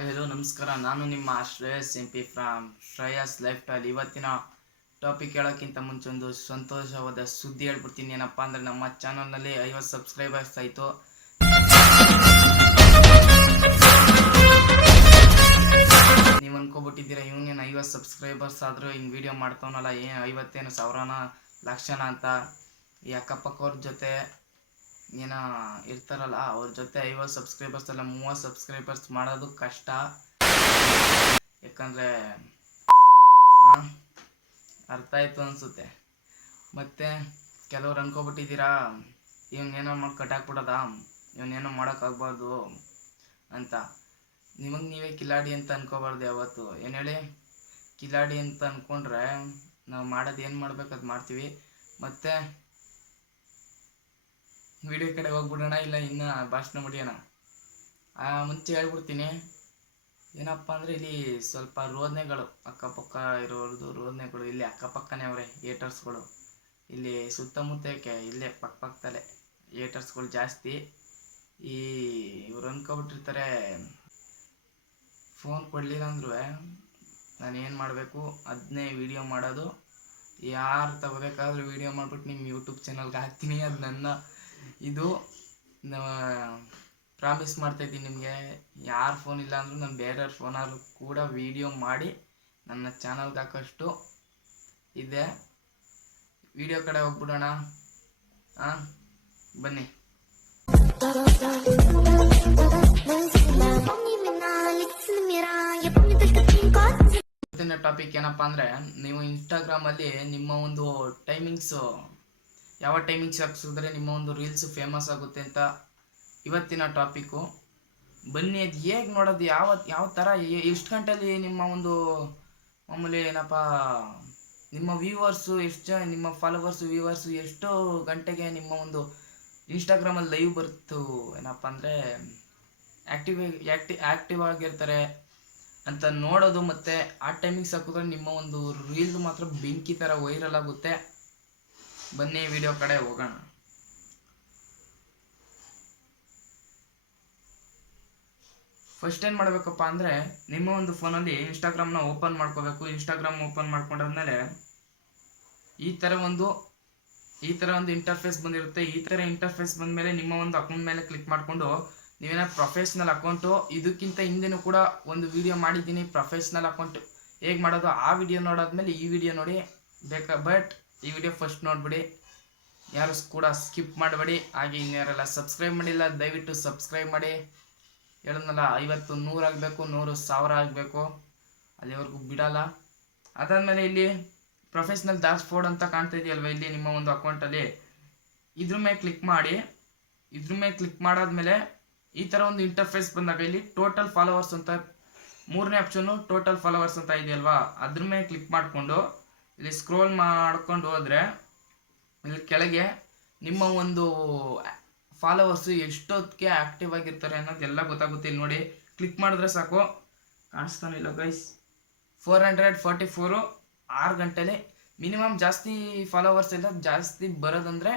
Hi hello ನಮಸ್ಕಾರ. ನಾನು ನಿಮ್ಮ Shreyas M P from Shreyas lifestyle ಇವತ್ತಿನ ಟಾಪಿಕ್ ಹೇಳೋಕ್ಕಿಂತ ಮುಂಚೆ ಒಂದು ಸಂತೋಷವಾದ ಸುದ್ದಿ ಹೇಳ್ಬಿಡ್ತೀನಿ. ಏನಪ್ಪ ಅಂದರೆ ನಮ್ಮ ಚಾನಲ್ನಲ್ಲಿ ಐವತ್ತು ಸಬ್ಸ್ಕ್ರೈಬರ್ಸ್ ಆಯಿತು. ನೀವು ಅನ್ಕೋಬಿಟ್ಟಿದ್ದೀರಾ, ಇವನೇನು ಐವತ್ತು ಸಬ್ಸ್ಕ್ರೈಬರ್ಸ್ ಆದರೂ ಹಿಂಗೆ ವಿಡಿಯೋ ಮಾಡ್ತಾವನಲ್ಲ ಏನು ಐವತ್ತೇನು ಸಾವಿರನ ಲಕ್ಷನ ಅಂತ? ಈ ಅಕ್ಕಪಕ್ಕವ್ರ ಜೊತೆ ಏನ ಇರ್ತಾರಲ್ಲ, ಅವ್ರ ಜೊತೆ ಐವತ್ತು ಸಬ್ಸ್ಕ್ರೈಬರ್ಸ್ ಅಲ್ಲ, ಮೂವತ್ತು ಸಬ್ಸ್ಕ್ರೈಬರ್ಸ್ ಮಾಡೋದು ಕಷ್ಟ. ಯಾಕಂದರೆ ಅರ್ಥ ಆಯ್ತು ಅನಿಸುತ್ತೆ. ಮತ್ತು ಕೆಲವ್ರು ಅನ್ಕೊಬಿಟ್ಟಿದ್ದೀರಾ ಇವನ್ನೇನೋ ಮಾಡಿ ಕಟ್ಟಾಕ್ಬಿಡೋದ? ಇವನ್ನೇನೋ ಮಾಡೋಕ್ಕಾಗ್ಬಾರ್ದು ಅಂತ. ನಿಮಗೆ ನೀವೇ ಕಿಲಾಡಿ ಅಂತ ಅನ್ಕೋಬಾರ್ದು ಯಾವತ್ತು. ಏನು ಹೇಳಿ? ಕಿಲಾಡಿ ಅಂತ ಅಂದ್ಕೊಂಡ್ರೆ ನಾವು ಮಾಡೋದು ಏನು ಮಾಡ್ಬೇಕು ಅದು ಮಾಡ್ತೀವಿ. ಮತ್ತು ವಿಡಿಯೋ ಕಡೆ ಹೋಗ್ಬಿಡೋಣ, ಇಲ್ಲ ಇನ್ನು ಭಾಷಣ ಮುಡಿಯೋಣ ಮುಂಚೆ ಹೇಳ್ಬಿಡ್ತೀನಿ. ಏನಪ್ಪ ಅಂದರೆ ಇಲ್ಲಿ ಸ್ವಲ್ಪ ರೋದನೆಗಳು, ಅಕ್ಕಪಕ್ಕ ಇರೋದು ರೋದನೆಗಳು, ಇಲ್ಲಿ ಅಕ್ಕಪಕ್ಕನೇ ಅವರೇ, ಏಟರ್ಸ್ಗಳು. ಇಲ್ಲಿ ಸುತ್ತಮುತ್ತಕ್ಕೆ ಇಲ್ಲೇ ಪಕ್ಕ ಪಕ್ಕದಲ್ಲೇ ಏಟರ್ಸ್ಗಳು ಜಾಸ್ತಿ. ಈ ಇವ್ರು ಅಂದ್ಕೊಬಿಟ್ಟಿರ್ತಾರೆ ಫೋನ್ ಕೊಡಲಿಲ್ಲ ಅಂದ್ರೂ ನಾನು ಏನು ಮಾಡಬೇಕು ಅದನ್ನೇ ವಿಡಿಯೋ ಮಾಡೋದು. ಯಾರು ತಗೋಬೇಕಾದ್ರೂ ವಿಡಿಯೋ ಮಾಡ್ಬಿಟ್ಟು ನಿಮ್ಮ ಯೂಟ್ಯೂಬ್ ಚಾನಲ್ಗೆ ಹಾಕ್ತೀನಿ, ಅದು ನನ್ನ ಇದು ಪ್ರಾಮಿಸ್ ಮಾಡ್ತಾ ಇದ್ದೀನಿ ನಿಮಗೆ. ಯಾರ ಫೋನ್ ಇಲ್ಲ ಅಂದರೂ ನಾನು ಬೇರೆಯವ್ರ ಫೋನಾದ್ರು ಕೂಡ ವೀಡಿಯೋ ಮಾಡಿ ನನ್ನ ಚಾನಲ್ಗೆ ಹಾಕೋಷ್ಟು ಇದೆ. ವಿಡಿಯೋ ಕಡೆ ಹೋಗ್ಬಿಡೋಣ. ಹಾಂ ಬನ್ನಿ. ಟಾಪಿಕ್ ಏನಪ್ಪ ಅಂದರೆ, ನೀವು ಇನ್ಸ್ಟಾಗ್ರಾಮಲ್ಲಿ ನಿಮ್ಮ ಒಂದು ಟೈಮಿಂಗ್ಸು ಯಾವ ಟೈಮಿಂಗ್ಸ್ ಹಾಕ್ಸಿದ್ರೆ ನಿಮ್ಮ ಒಂದು ರೀಲ್ಸ್ ಫೇಮಸ್ ಆಗುತ್ತೆ ಅಂತ ಇವತ್ತಿನ ಟಾಪಿಕ್ಕು ಬನ್ನಿ, ಅದು ಹೇಗೆ ನೋಡೋದು, ಯಾವ ಯಾವ ಥರ ಎಷ್ಟು ಗಂಟೆಯಲ್ಲಿ ನಿಮ್ಮ ಒಂದು ಮಾಮೂಲಿ ಏನಪ್ಪ, ನಿಮ್ಮ ವ್ಯೂವರ್ಸು ಎಷ್ಟು ನಿಮ್ಮ ಫಾಲೋವರ್ಸು ವ್ಯೂವರ್ಸು ಎಷ್ಟು ಗಂಟೆಗೆ ನಿಮ್ಮ ಒಂದು ಇನ್ಸ್ಟಾಗ್ರಾಮಲ್ಲಿ ಲೈವ್ ಬರ್ತು, ಏನಪ್ಪ ಅಂದರೆ ಆ್ಯಕ್ಟಿವ್ ಆ್ಯಕ್ಟಿ ಆ್ಯಕ್ಟಿವ್ ಆಗಿರ್ತಾರೆ ಅಂತ ನೋಡೋದು ಮತ್ತು ಆ ಟೈಮಿಂಗ್ಸ್ ಹಾಕಿದ್ರೆ ನಿಮ್ಮ ಒಂದು ರೀಲ್ ಮಾತ್ರ ಬೆಂಕಿ ಥರ ವೈರಲ್ ಆಗುತ್ತೆ. ಬನ್ನಿ ವಿಡಿಯೋ ಕಡೆ ಹೋಗೋಣ. ಫಸ್ಟ್ ಏನು ಮಾಡಬೇಕಪ್ಪ ಅಂದರೆ, ನಿಮ್ಮ ಒಂದು ಫೋನಲ್ಲಿ ಇನ್ಸ್ಟಾಗ್ರಾಮ್ನ ಓಪನ್ ಮಾಡ್ಕೋಬೇಕು. ಇನ್ಸ್ಟಾಗ್ರಾಮ್ ಓಪನ್ ಮಾಡ್ಕೊಂಡಾದ್ಮೇಲೆ ಈ ಥರ ಒಂದು, ಈ ಥರ ಒಂದು ಇಂಟರ್ಫೇಸ್ ಬಂದಿರುತ್ತೆ. ಈ ಥರ ಇಂಟರ್ಫೇಸ್ ಬಂದಮೇಲೆ ನಿಮ್ಮ ಒಂದು ಅಕೌಂಟ್ ಮೇಲೆ ಕ್ಲಿಕ್ ಮಾಡಿಕೊಂಡು ನೀವೇನೋ ಪ್ರೊಫೆಷ್ನಲ್ ಅಕೌಂಟು ಇದಕ್ಕಿಂತ ಹಿಂದೆನೂ ಕೂಡ ಒಂದು ವಿಡಿಯೋ ಮಾಡಿದ್ದೀನಿ. ಪ್ರೊಫೆಷ್ನಲ್ ಅಕೌಂಟ್ ಹೇಗೆ ಮಾಡೋದು ಆ ವಿಡಿಯೋ ನೋಡಾದ್ಮೇಲೆ ಈ ವಿಡಿಯೋ ನೋಡಿ ಬೇಕಾ ಬಟ್ ಈ ವಿಡಿಯೋ ಫಸ್ಟ್ ನೋಡಿಬಿಡಿ. ಯಾರು ಕೂಡ ಸ್ಕಿಪ್ ಮಾಡಬೇಡಿ. ಹಾಗೆ ಇನ್ಯಾರೆಲ್ಲ ಸಬ್ಸ್ಕ್ರೈಬ್ ಮಾಡಿಲ್ಲ, ದಯವಿಟ್ಟು ಸಬ್ಸ್ಕ್ರೈಬ್ ಮಾಡಿ. ಹೇಳಿದ್ನಲ್ಲ, ಐವತ್ತು ನೂರು ಆಗಬೇಕು, ನೂರು ಸಾವಿರ ಆಗಬೇಕು. ಅಲ್ಲಿವರೆಗೂ ಬಿಡಲ್ಲ. ಅದಾದಮೇಲೆ ಇಲ್ಲಿ ಪ್ರೊಫೆಷ್ನಲ್ ಡ್ಯಾಶ್ಬೋರ್ಡ್ ಅಂತ ಕಾಣ್ತಾ ಇದೆಯಲ್ವ? ಇಲ್ಲಿ ನಿಮ್ಮ ಒಂದು ಅಕೌಂಟಲ್ಲಿ ಇದ್ರ ಮೇಲೆ ಕ್ಲಿಕ್ ಮಾಡಿ. ಇದ್ರ ಮೇಲೆ ಕ್ಲಿಕ್ ಮಾಡಾದ್ಮೇಲೆ ಈ ಥರ ಒಂದು ಇಂಟರ್ಫೇಸ್ ಬಂದಾಗ ಇಲ್ಲಿ ಟೋಟಲ್ ಫಾಲೋವರ್ಸ್ ಅಂತ, ಮೂರನೇ ಆಪ್ಷನ್ನು ಟೋಟಲ್ ಫಾಲೋವರ್ಸ್ ಅಂತ ಇದೆಯಲ್ವಾ? ಅದ್ರ ಮೇಲೆ ಕ್ಲಿಕ್ ಮಾಡಿಕೊಂಡು ಇಲ್ಲಿ ಸ್ಕ್ರೋಲ್ ಮಾಡ್ಕೊಂಡು ಹೋದರೆ, ಇಲ್ಲಿ ಕೆಳಗೆ ನಿಮ್ಮ ಒಂದು ಫಾಲೋವರ್ಸು ಎಷ್ಟೊತ್ತಿಗೆ ಆ್ಯಕ್ಟಿವ್ ಆಗಿರ್ತಾರೆ ಅನ್ನೋದೆಲ್ಲ ಗೊತ್ತಾಗುತ್ತೆ. ಇಲ್ಲಿ ನೋಡಿ ಕ್ಲಿಕ್ ಮಾಡಿದ್ರೆ ಸಾಕು. ಕಾಣಿಸ್ತಾನಿಲ್ಲ guys four hundred forty four ಆರು ಗಂಟೆಲಿ. ಮಿನಿಮಮ್ ಜಾಸ್ತಿ ಫಾಲೋವರ್ಸ್ ಎಲ್ಲ ಜಾಸ್ತಿ ಬರೋದಂದರೆ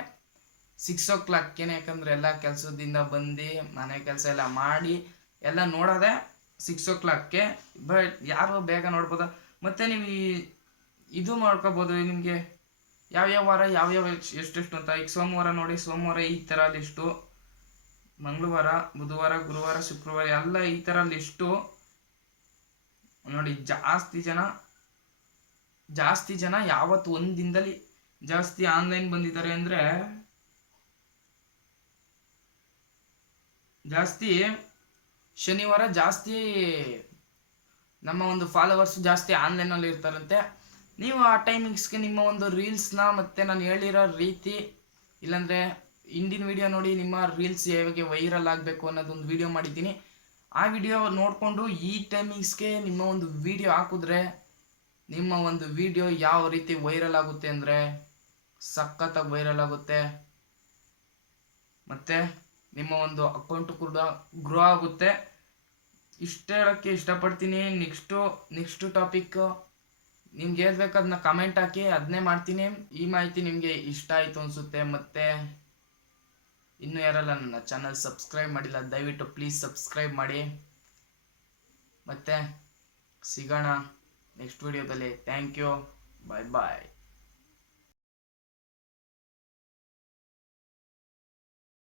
ಸಿಕ್ಸ್ ಓ ಕ್ಲಾಕ್ಕೇನೆ ಯಾಕಂದರೆ ಎಲ್ಲ ಕೆಲಸದಿಂದ ಬಂದು ಮನೆ ಕೆಲಸ ಎಲ್ಲ ಮಾಡಿ ಎಲ್ಲ ನೋಡೋದೆ ಸಿಕ್ಸ್ ಓ ಕ್ಲಾಕ್ಗೆ ಬಟ್ ಯಾರು ಬೇಗ ನೋಡ್ಬೋದು? ಮತ್ತು ನೀವು ಈ ಇದು ಮಾಡ್ಕೋಬೋದು, ನಿಮಗೆ ಯಾವ್ಯಾವ ವಾರ ಯಾವ್ಯಾವ ಯಾವ ಎಷ್ಟೆಷ್ಟು ಅಂತ. ಈಗ ಸೋಮವಾರ ನೋಡಿ, ಸೋಮವಾರ ಈ ಥರ ಲಿಸ್ಟು ಮಂಗಳವಾರ, ಬುಧವಾರ, ಗುರುವಾರ, ಶುಕ್ರವಾರ, ಎಲ್ಲ ಈ ಥರ ಲಿಸ್ಟು ನೋಡಿ, ಜಾಸ್ತಿ ಜನ ಜಾಸ್ತಿ ಜನ ಯಾವತ್ತು ಒಂದು ದಿನದಲ್ಲಿ ಜಾಸ್ತಿ ಆನ್ಲೈನ್ ಬಂದಿದ್ದಾರೆ ಅಂದರೆ ಜಾಸ್ತಿ ಶನಿವಾರ ಜಾಸ್ತಿ ನಮ್ಮ ಒಂದು ಫಾಲೋವರ್ಸ್ ಜಾಸ್ತಿ ಆನ್ಲೈನಲ್ಲಿ ಇರ್ತಾರಂತೆ. ನೀವು ಆ ಟೈಮಿಂಗ್ಸ್ಗೆ ನಿಮ್ಮ ಒಂದು ರೀಲ್ಸ್ನ ಮತ್ತು ನಾನು ಹೇಳಿರೋ ರೀತಿ, ಇಲ್ಲಾಂದರೆ ಹಿಂದಿನ ವಿಡಿಯೋ ನೋಡಿ ನಿಮ್ಮ ರೀಲ್ಸ್ ಯಾವಾಗ ವೈರಲ್ ಆಗಬೇಕು ಅನ್ನೋದೊಂದು ವಿಡಿಯೋ ಮಾಡಿದ್ದೀನಿ. ಆ ವಿಡಿಯೋ ನೋಡಿಕೊಂಡು ಈ ಟೈಮಿಂಗ್ಸ್ಗೆ ನಿಮ್ಮ ಒಂದು ವಿಡಿಯೋ ಹಾಕಿದ್ರೆ ನಿಮ್ಮ ಒಂದು ವಿಡಿಯೋ ಯಾವ ರೀತಿ ವೈರಲ್ ಆಗುತ್ತೆ ಅಂದರೆ ಸಖತ್ತಾಗಿ ವೈರಲ್ ಆಗುತ್ತೆ. ಮತ್ತು ನಿಮ್ಮ ಒಂದು ಅಕೌಂಟ್ ಕೂಡ ಗ್ರೋ ಆಗುತ್ತೆ. ಇಷ್ಟ ಹೇಳೋಕ್ಕೆ ಇಷ್ಟಪಡ್ತೀನಿ. ನೆಕ್ಸ್ಟು ನೆಕ್ಸ್ಟು ಟಾಪಿಕ್ಕು ನಿಮ್ಗೆ ಹೇಳ್ಬೇಕು ಅದನ್ನ ಕಮೆಂಟ್ ಹಾಕಿ ಅದನ್ನೇ ಮಾಡ್ತೀನಿ. ಈ ಮಾಹಿತಿ ನಿಮಗೆ ಇಷ್ಟ ಆಯಿತು ಅನಿಸುತ್ತೆ ಮತ್ತೆ ಇನ್ನೂ ಯಾರಲ್ಲ ನನ್ನ ಚಾನಲ್ ಸಬ್ಸ್ಕ್ರೈಬ್ ಮಾಡಿಲ್ಲ, ದಯವಿಟ್ಟು ಪ್ಲೀಸ್ ಸಬ್ಸ್ಕ್ರೈಬ್ ಮಾಡಿ. ಮತ್ತೆ ಸಿಗೋಣ ನೆಕ್ಸ್ಟ್ ವಿಡಿಯೋದಲ್ಲಿ ಥ್ಯಾಂಕ್ ಯು ಬಾಯ್ ಬಾಯ್